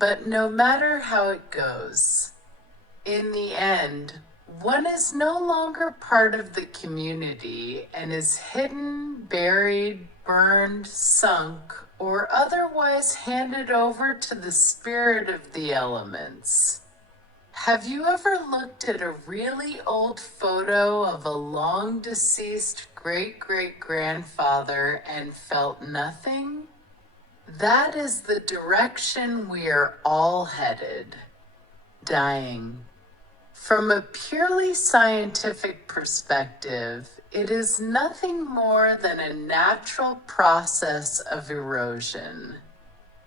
But no matter how it goes, in the end, one is no longer part of the community and is hidden, buried, burned, sunk, or otherwise handed over to the spirit of the elements. Have you ever looked at a really old photo of a long deceased great-great-grandfather and felt nothing? That is the direction we are all headed, dying. From a purely scientific perspective, it is nothing more than a natural process of erosion.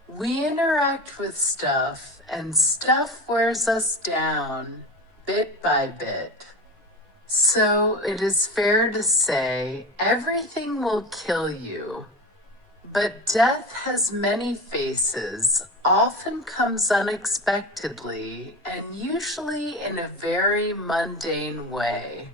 We interact with stuff, and stuff wears us down, bit by bit. So it is fair to say everything will kill you. But death has many faces, often comes unexpectedly, and usually in a very mundane way.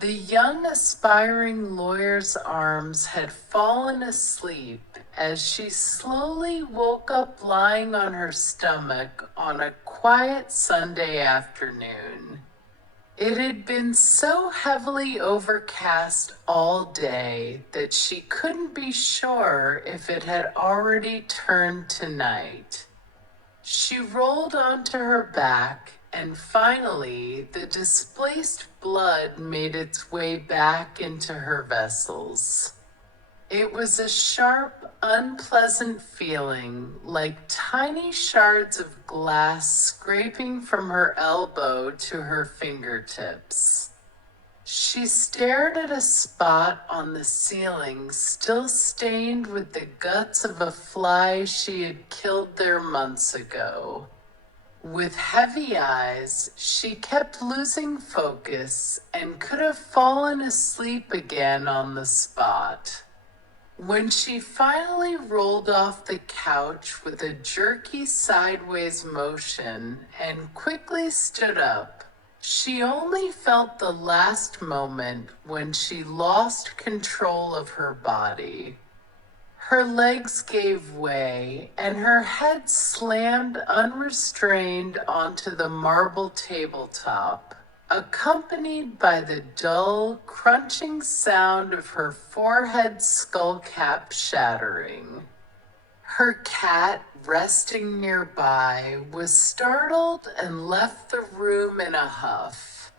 The young aspiring lawyer's arms had fallen asleep as she slowly woke up lying on her stomach on a quiet Sunday afternoon. It had been so heavily overcast all day that she couldn't be sure if it had already turned to night. She rolled onto her back, and finally the displaced blood made its way back into her vessels. It was a sharp, unpleasant feeling, like tiny shards of glass scraping from her elbow to her fingertips. She stared at a spot on the ceiling still stained with the guts of a fly she had killed there months ago. With heavy eyes, she kept losing focus and could have fallen asleep again on the spot. When she finally rolled off the couch with a jerky sideways motion and quickly stood up, she only felt the last moment when she lost control of her body. Her legs gave way, and her head slammed unrestrained onto the marble tabletop, accompanied by the dull, crunching sound of her forehead skullcap shattering. Her cat, resting nearby, was startled and left the room in a huff.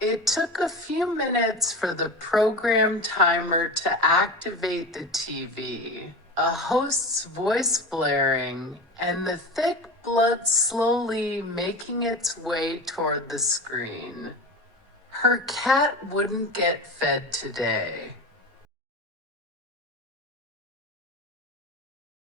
It took a few minutes for the program timer to activate the TV, a host's voice blaring, and the thick blood slowly making its way toward the screen. Her cat wouldn't get fed today.